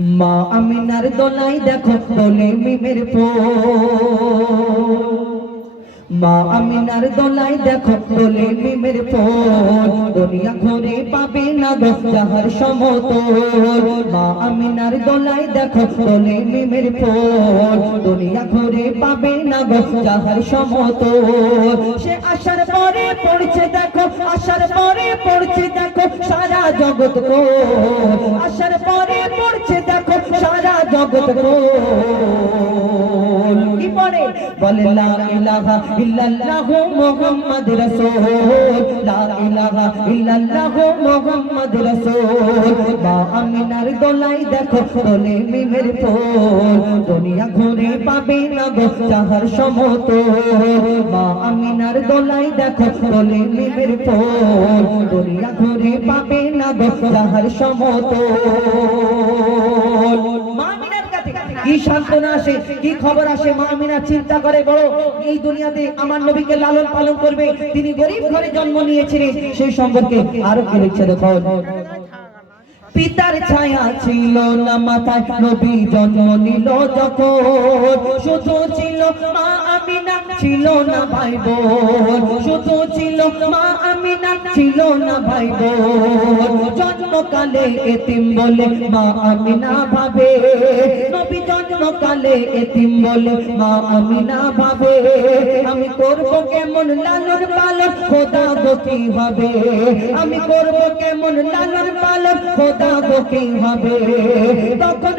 মা আমিনার দোলাই দেখো দোলে মিমের ফোন মা আমিনার দোলাই দেখো দোলে মিমের ফোন দুনিয়া ঘরে পাবে না গো যাহার সমতল। মা আমিনার দোলাই দেখো দোলে মিমের ফোন দুনিয়া ঘুরে পাবে না গো যাহার সমতল। সে আসার পরে পড়ছে দেখো আসার পরে পড়ছে দেখো সারা জগৎ কো আসার পরে পড়ছে সারা জগৎ পড়ে? বলে, লা ইলাহা ইল্লাল্লাহ মুহাম্মদ লা আমিনার দোলাই দেখো, দোলে মিমের ফুল। দুনিয়া ঘুরে পাবে না গো, যাহার সমতল। মা আমিনার দোলাই দেখো, দোলে মিমের ফুল। দুনিয়া ঘুরে পাবে না গো কাছে কি সান্ত্বনা আসে, কি খবর আসে, মা আমিনা চিন্তা করে, বড়, এই দুনিয়াতে আমার নবীকে লালন পালন করবে, তিনি গরিব ঘরে জন্ম নিয়েছিলেন, সেই সম্পর্কে আরও কি লিখছে দেখো। পিতার ছায়া ছিল না মাথায়, নবী জন্ম নিল যখন। শুধু ছিল মা আমিনা, ছিল না ভাই বোন। শুধু ছিল মা ছিল না ভাই বোন। জন্মকালে এতিম বলে মা আমিনা ভাবে। নবী জন্মকালে এতিম বলে মা আমিনা ভাবে। আমি করব কেমন লালন পালন, খোদা গো হবে? আমি করব কেমন লালন পালন, খোদা গো হবে? তখন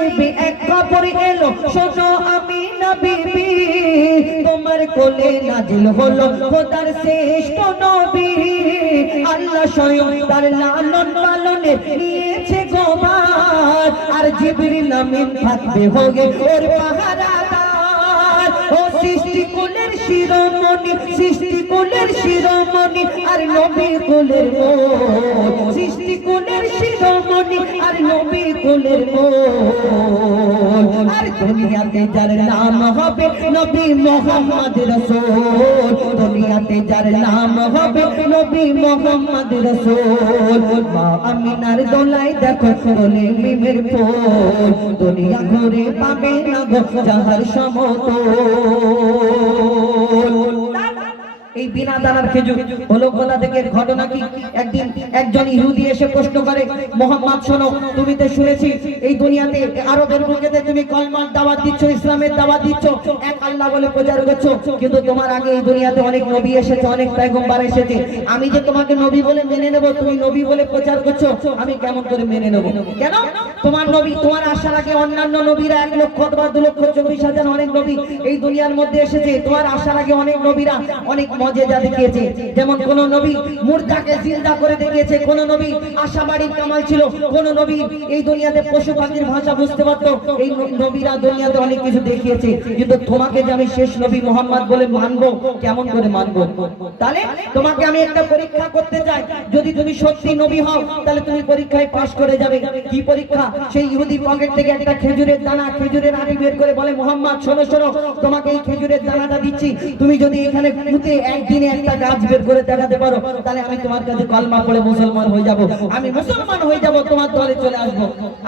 গাইবে এক খবর এলো। শোনো আমি না বিবি তোমার কোলে নাজিল হলো খোদার শ্রেষ্ঠ নবী। আল্লাহ স্বয়ং তার লালন পালনে নিয়েছে গোবার। আর জিবরিল আমিন থাকবে হোগে ওর পাহারাদার। ও সৃষ্টি কুলের শিরোমণি, সৃষ্টি কুলের শিরোমণি, আর নবী কুলের সৃষ্টি কুলের শিরোমণি আর নবী কুলের মোর আর দুনিয়াতে যার নাম হবে নবী মোহাম্মদ রসুল। দুনিয়াতে যার নাম হবে নবী মোহাম্মদ রসুল। মা আমিনার দোলাই দেখো বলে মিমের ফুল। দুনিয়া ঘুরে পাবে না গো যাহার সমতল। এই বিনা দানার খেজুর হলো কোথা থেকে, ঘটনা কি? একদিন একজন ইহুদি এসে প্রশ্ন করে, মোহাম্মদ, শোনো, তুমি তো শুনেছি, এই দুনিয়াতে আরবের বুকেতে তুমি কলমার দাওয়াত দিচ্ছ, ইসলামের দাওয়াত দিচ্ছ, এক আল্লাহ বলে প্রচার করছ, কিন্তু তোমার আগে এই দুনিয়াতে অনেক নবী এসেছে, অনেক পয়গম্বর এসেছে। আমি যে তোমাকে নবী বলে মেনে নেব, তুমি নবী বলে প্রচার করছ, আমি কেমন করে মেনে নেব? কেন? তোমার নবী, তোমার আসার আগে অন্যান্য নবীরা এক লক্ষ অথবা দু লক্ষ, চব্বিশ হাজার অনেক নবী এই দুনিয়ার মধ্যে এসেছে, তোমার আসার আগে অনেক নবীরা অনেক মজেজা দেখিয়েছে, যেমন কোন নবী মুর্দাকে জিন্দা করে দেখিয়েছে, কোন নবী আশাবাড়ির কামাল ছিল, কোন নবী এই দুনিয়াতে পশু পাখির ভাষা বুঝতে পারতো, এই নবীরা দুনিয়াতে অনেক কিছু দেখিয়েছে, কিন্তু তোমাকে যে আমি শেষ নবী মোহাম্মদ বলে মানবো, কেমন করে মানবো? তাহলে তোমাকে আমি একটা পরীক্ষা করতে চাই, যদি তুমি সত্যি নবী হও, তাহলে তুমি পরীক্ষায় পাশ করে যাবে। কি পরীক্ষা? সেই ইহুদি পকেট থেকে একটা খেজুরের দানা, খেজুরের আটি বের করে বলে, মোহাম্মদ, শোনো শোনো, তোমাকে এই খেজুরের দানাটা দিচ্ছি। তুমি যদি এখানে পুঁতে একদিনে একটা গাছ বের করে দেখাতে পারো, তাহলে আমি তোমার কাছে কলমা পড়ে মুসলমান হয়ে যাব। আমি মুসলমান হয়ে যাব, তোমার দলে চলে আসব।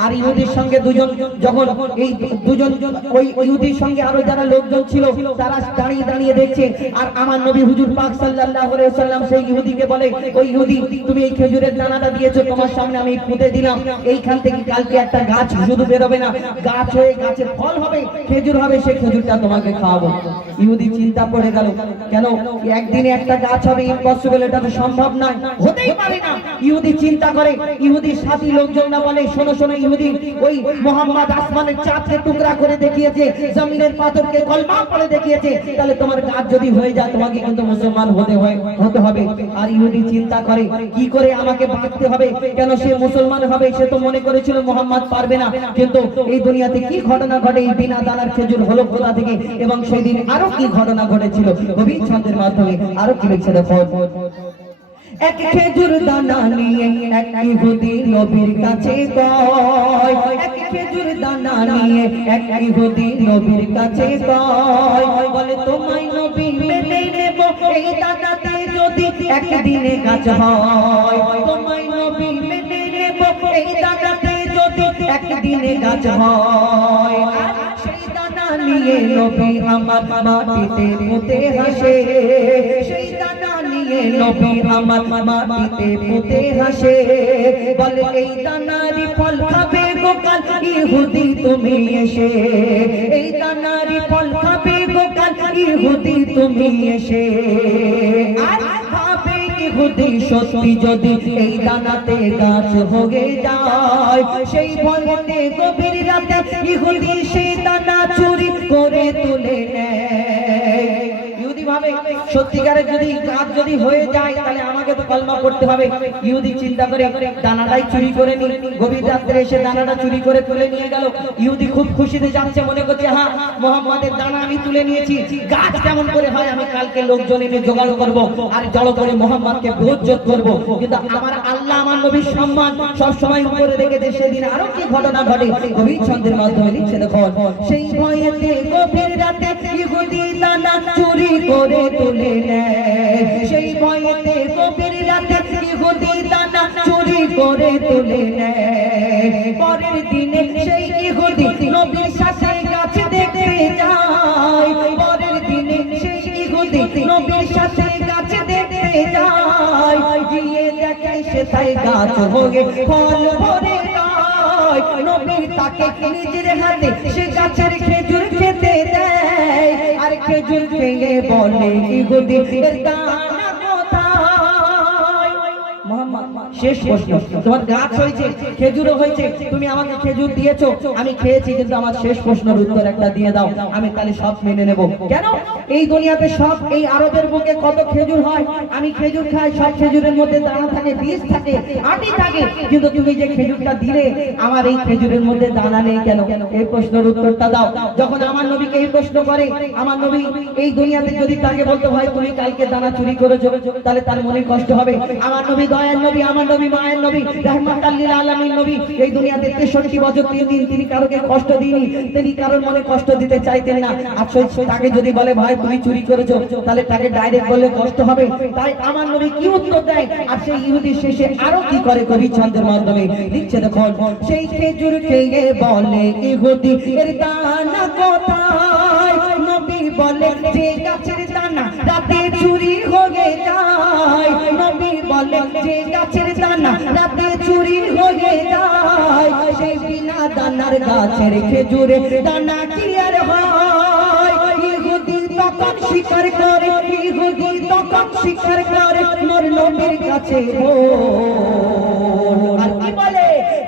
আর ইহুদির সঙ্গে দুজন যখন এই দুজন ওই ইহুদির সঙ্গে আরও যারা লোকজন ছিল, তারা দাঁড়িয়ে দাঁড়িয়ে দেখছে। আর আমার নবী হুজুর পাক সাল্লাল্লাহু আলাইহি সাল্লাম সেই ইহুদিকে বলে, ওই ইহুদি, তুমি এই খেজুরের দানাটা দিয়েছ, তোমার সামনে আমি পুঁতে দিলাম। এইখান থেকে কালকে একটা গাছ শুধু বেরোবে না। গাছ হয়ে গাছের ফল হবে, খেজুর হবে সেই খেজুরটা তোমাকে খাওয়াবো। ইহুদি চিন্তা পড়ে গেল। কেন? একদিনে একটা গাছ হবে ইম্পসিবল এটা তো সম্ভব নয়। হতেই পারে না। ইহুদি চিন্তা করে ইহুদির সাথী লোকজনরা বলে, শোনো শোনো ইহুদি, ওই মোহাম্মদ আসমানের চাঁদকে টুকরা করে দেখিয়েছে, জমিনের পাথরকে কলমা করে দেখিয়েছে। তাহলে তোমার গাছ যদি হয়ে যায়, তোমাকে কিন্তু মুসলমান হতে হয়, হতে হবে। আর ইহুদি চিন্তা করে, কি করে আমাকে বাঁচতে হবে? কেন সে মুসলমান হবে? সে তো মনে করেছিল মোহাম্মদ পারবে না। কিন্তু এই দুনিয়াতে কি ঘটনা ঘটে? এই বিনা দানার খেজুর হলো কোথা থেকে? এবং সেই দিন আরও কি ঘটনা ঘটেছিল? কবি ছন্দের মাধ্যমে আরও কি লিখছে দেখো? এক খেজুর দানা নিয়ে এক ইহুদি নবীর কাছে কয়। এক খেজুর দানা নিয়ে এক ইহুদি নবীর কাছে কয়। বলে, তোমায় নবী মেনে নেব, এই দানাতে যদি একদিনে গাছ হয়, তোমায় নবী মেনে নেব, এই দানাতে যদি একদিনে গাছ হয়। নিয়ে নবী আমার মাটিতে পুঁতে হাসে। সেই নিয়ে নবী আমার মাটিতে পুঁতে হাসে। বলে, এই দানারি ফল খাবে গোকাল, ইহুদি তুমি এসে। এই দানারি ফল খাবে গোকাল, ইহুদি তুমি এসে। ইহুদি সত্যি যদি এই দানাতে গাছ হয়ে যায়, সেই ভয়তে গভীর রাতে ইহুদি সেই দানা চুরি করে তুলে নেয়। ভাবে সত্যিকারের যদি গাছ যদি হয়ে যায়, তাহলে আমাকে তো কলমা পড়তে হবে। ইহুদি চিন্তা করে দানাটাই চুরি করে নি। গভীর রাত্রে এসে দানাটা চুরি করে তুলে নিয়ে গেল। ইহুদি খুব খুশিতে যাচ্ছে, মনে করছে হ্যাঁ মোহাম্মদের দানা আমি তুলে নিয়েছি। গাছ কেমন করে হয়, আমি কালকে লোকজন এনে জোগাড় করব আর জড়ো করে মোহাম্মদকে বেহুজ্জত করব। কিন্তু আমার আল্লাহ, আমার নবীর সম্মান সব সময় উপরে রেখেছে সেদিন আরও কি ঘটনা ঘটে? গভীর ছন্দের মাধ্যমে লিখছে দেখো সেই ভয়েতে গভীর রাতে ইহুদি করে তুলে নেয় সেই গভীর রাতে দানা চুরি করে তুলে নেয় পরের দিনে সেই ইহুদি নবীর সাথে গাছ যায়। পরের দিনে সেই ইহুদি নবীর সাথে গাছ যায়। গিয়ে দেখে সে তাই গাছ ফল ভরে তাকে নিজের হাতে সে গাছের খেজুর খেয়ে বলে এর শেষ প্রশ্ন। তোমার গাছ হয়েছে, খেজুরও হয়েছে, তুমি আমাকে খেজুর দিয়েছ, আমি খেয়েছি, কিন্তু আমার শেষ প্রশ্নের উত্তর একটা দিয়ে দাও, আমি তাহলে সব মেনে নেব। কেন? এই দুনিয়াতে সব, এই আরবের বুকে কত খেজুর হয়? আমি খেজুর খাই, সব খেজুরের মধ্যে দানা থাকে, বীজ থাকে আটি থাকে, কিন্তু তুমি যে খেজুরটা দিলে, আমার এই খেজুরের মধ্যে দানা নেই কেন? এই প্রশ্নের উত্তরটা দাও। যখন আমার নবীকে এই প্রশ্ন করে, আমার নবী, এই দুনিয়াতে যদি তাকে বলতে হয়, তুমি কালকে দানা চুরি করেছ, তাহলে তার মনে কষ্ট হবে? আমার নবী দয়ার নবী, আমার নবী, মায়ের নবী, রহমাতাল লিল আলামিন নবী, এই দুনিয়াতে 63 বছর তিন দিন তিনি কারোকে কষ্ট দিইনি, তিনি কারোর মনে কষ্ট দিতে চাইতেন না। আর সেই- তাকে যদি বলে, ভাই, তুমি চুরি করেছ, তাহলে তাকে ডাইরেক্ট বললে কষ্ট হবে। তাই আমার নবী কি উত্তর দেয়? আর সেই ইহুদি শেষে আরও কি করে কবি ছন্দের মাধ্যমে? লিখছে দেখুন, সেই খেজুর খেয়ে বলে ইহুদি, এর দানা কোথায়? নবী বলে, যে গাছের দানা রাতে চুরি হয়ে যায়। নবী বলে, যে গাছের দানা রাতে চুরি হয়ে যায় দানার গাছের খেজুরে দানা ক্লিয়ার হয়। তখন স্বীকার করে তখন স্বীকার করে মোর নবীর কাছে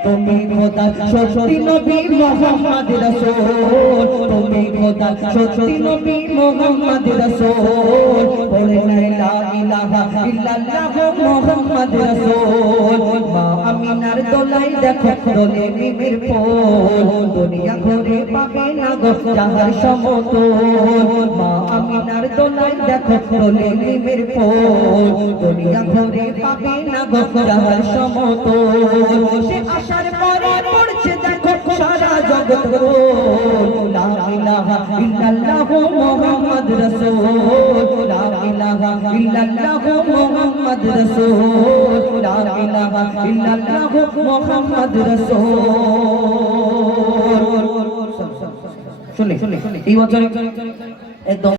তুমি খোদা, সত্যি নবী মোহাম্মদ রাসূল। তুমি খোদা, সত্যি নবী মোহাম্মদ রাসূল। বলে লা ইলাহা ইল্লাল্লাহ মোহাম্মদ রাসূল। মা আমিনার দোলাই দেখো দোলে মিমির ফুল। দুনিয়া ঘুরে পাবে না গো যাহার সমতল। মা আমিনার দোলাই দেখো দোলে মিমির ফুল। দুনিয়া ঘুরে পাবে না গো যাহার সমতল। সে আসার পরে পড়ছে, দেখো সারা জগৎ লা ইলাহা ইল্লাল্লাহ মুহাম্মদ রাসূল। লা ইলাহা ইল্লাল্লাহ মুহাম্মদ রাসূল। লা ইলাহা ইল্লাল্লাহ মুহাম্মদ রাসূল। শুনলে এই বছর একদম